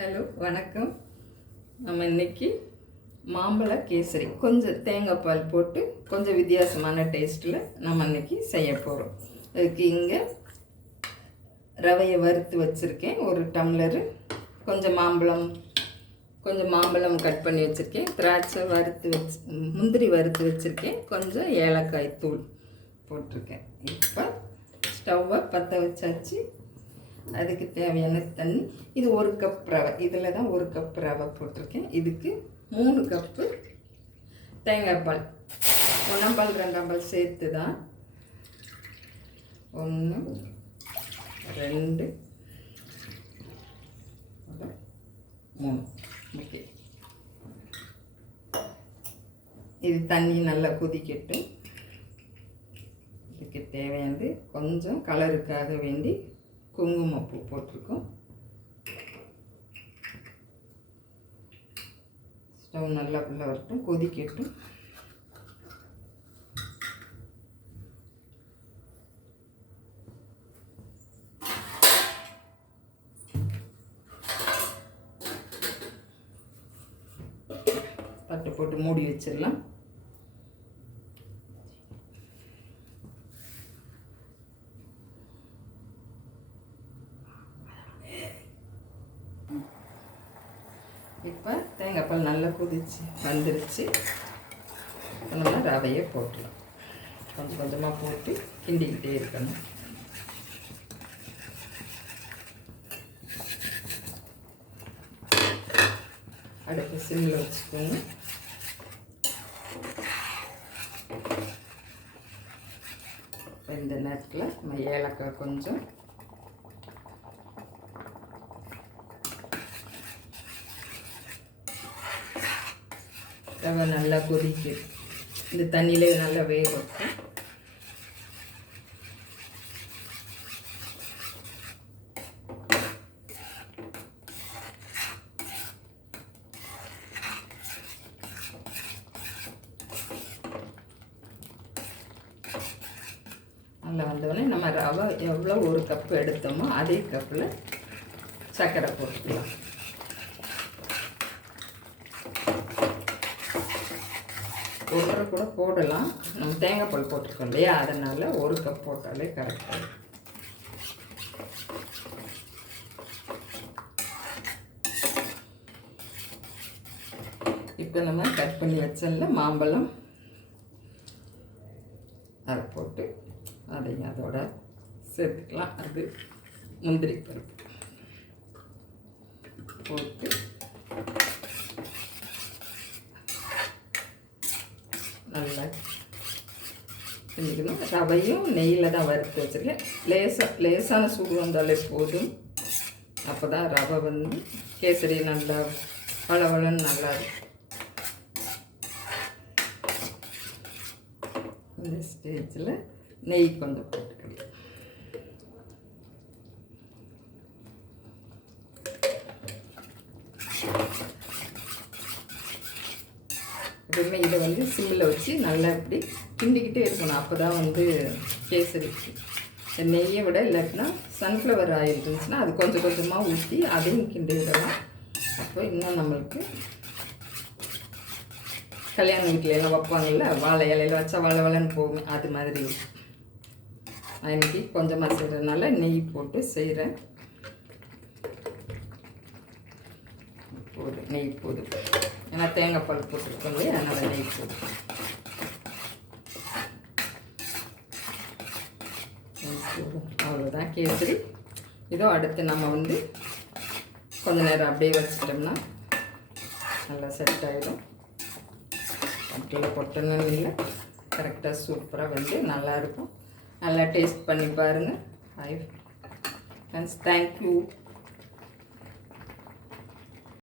Hello வணக்கம். நம்ம இன்றைக்கி மாம்பழ கேசரி கொஞ்சம் தேங்காய் பால் போட்டு கொஞ்சம் வித்தியாசமான டேஸ்ட்டில் நம்ம இன்றைக்கி செய்ய போகிறோம். அதுக்கு இங்கே ரவையை வறுத்து வச்சுருக்கேன், ஒரு டம்ளரு. கொஞ்சம் மாம்பழம் கட் பண்ணி வச்சுருக்கேன். திராட்சை முந்திரி வறுத்து வச்சுருக்கேன். கொஞ்சம் ஏலக்காய் தூள் போட்டிருக்கேன். இப்போ ஸ்டவ்வை பற்ற வச்சாச்சு. அதுக்கு தேவையான தண்ணி. இது 1 கப் ரவை, இதில் தான் 1 கப் ரவை போட்டிருக்கேன். இதுக்கு 3 கப்பு தேங்காய் பால், 1ஆம் பால் 2ஆம் பால் சேர்த்து தான் 1 2 3. ஓகே, இது தண்ணி நல்லா கொதிக்கட்டும். இதுக்கு தேவையானது கொஞ்சம் கலருக்காக வேண்டி குங்குமப்பூ போட்டிருக்கோம். ஸ்டவ் நல்லா ஃபுல்லாக வரட்டும், கொதிக்கட்டும். தட்டு போட்டு மூடி வச்சிடலாம். இப்போ தேங்காய் பால் நல்லா கொதிச்சு வந்துருச்சு. நம்ம ரவையை போட்டுடலாம். கொஞ்சம் கொஞ்சமாக போட்டு கிண்டிக்கிட்டே இருக்கணும். அடுப்பு சிம்மில் வச்சுக்கோங்க. இந்த நேரத்தில் நம்ம ஏலக்காய் கொஞ்சம், ரவை நல்லா கொதிக்கு. இந்த தண்ணியிலே நல்லா வேக வைக்கும். நல்லா வந்தோடனே நம்ம ரவை எவ்வளோ 1 கப்பு எடுத்தோமோ அதே கப்பில் சர்க்கரை போட்டுக்கலாம். ஒன்றரை கூட போடலாம். நம்ம தேங்காய் பால் போட்டிருக்கோம் இல்லையா, அதனால் 1 கப் போட்டாலே கரெக்டாக. இப்போ நம்ம கட் பண்ணி வச்சல மாம்பழம் அதை போட்டு அதையும் அதோட சேர்த்துக்கலாம். அது முந்திரி பருப்பு போட்டு நல்லா செஞ்சுக்கணும். ரவையும் நெய்யில் தான் வறுத்து வச்சுருக்கேன். லேசான சூடு வந்தாலே போதும். அப்போ தான் ரவை கேசரி நல்லா வளவளன்னு நல்லா இருக்கும். இந்த ஸ்டேஜில் நெய் கொஞ்சம் போட்டுக்கலாம். எப்பவுமே இதை சிம்மில் வச்சு நல்லா இப்படி கிண்டிக்கிட்டே இருக்கணும். அப்போ தான் கேசரிக்கு நெய்யை விட இல்லாட்டினா சன்ஃப்ளவர் ஆயில் இருந்துச்சுன்னா அது கொஞ்சம் கொஞ்சமாக ஊற்றி அதையும் கிண்டி விடலாம். அப்போ இன்னும் நம்மளுக்கு கல்யாண வீட்டில் எல்லாம் வைப்பாங்கல்ல, வாழை இலையில் வச்சா வளவலன்னு போகும், அது மாதிரி. நான் இன்றைக்கி கொஞ்சமாக செய்கிறதுனால நெய் போட்டு செய்கிறேன். நெய் போதும், ஏன்னா தேங்காய் பால் போட்டுருக்கோம் இல்லையா, அதனால் நெய் போதும். அவ்வளோதான் கேசரி. இதோ அடுத்து நம்ம கொஞ்ச நேரம் அப்படியே வச்சிட்டோம்னா நல்லா செட் ஆகிடும். அப்படியே பொட்டணும் இல்லை, கரெக்டாக சூப்பராக நல்லாயிருக்கும். நல்லா டேஸ்ட் பண்ணி பாருங்கள். Hi friends, thank you.